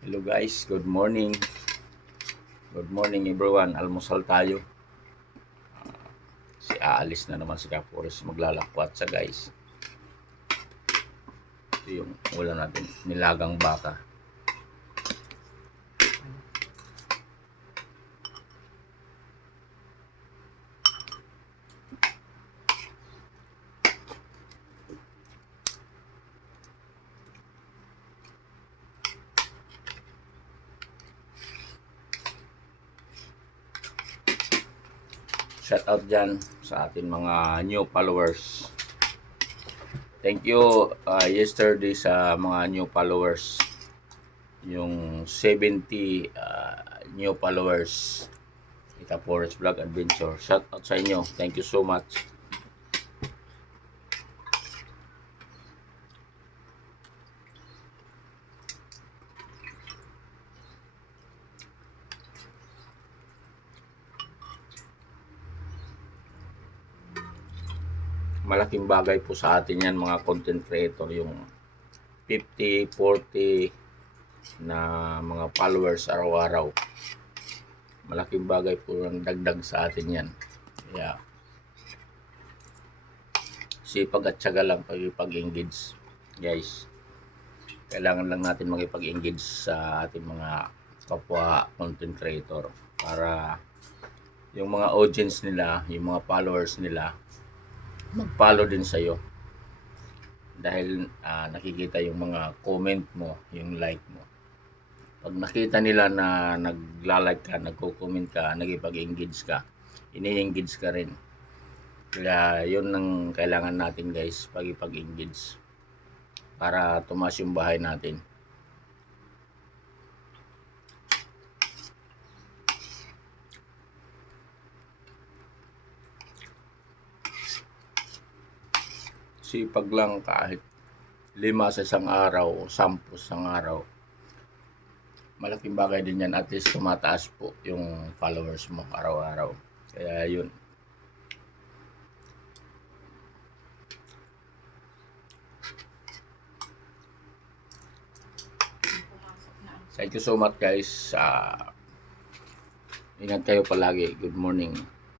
Hello guys, good morning. Good morning everyone. Almusal tayo. Aalis na naman si Kapores maglalakwat sa guys. Ito yung ulam natin, nilagang baka. Shout out dyan sa ating mga new followers. Thank you yesterday sa mga new followers. Yung 70 new followers. Ika Forest Vlog Adventure. Shout out sa inyo. Thank you so much. Malaking bagay po sa atin yan mga content creator, yung 50, 40 na mga followers araw-araw. Malaking bagay po ang dagdag sa atin yan. Kaya sipag at syaga lang pag-engage guys. Kailangan lang natin makipag-engage sa ating mga kapwa content creator para yung mga audience nila, yung mga followers nila mag-follow din sa iyo dahil nakikita yung mga comment mo, yung like mo. Pag nakita nila na nagla-like ka, nagko-comment ka, nagipag-engage ka, ini-engage ka rin. Kaya yun ang kailangan natin guys, pag-engage para tumaas yung bahay natin. Sipag lang kahit 5 sa isang araw, 10 sa isang araw. Malaking bagay din yan. At least tumataas po yung followers mo araw-araw. Kaya yun. Thank you so much guys. Ingat kayo palagi. Good morning.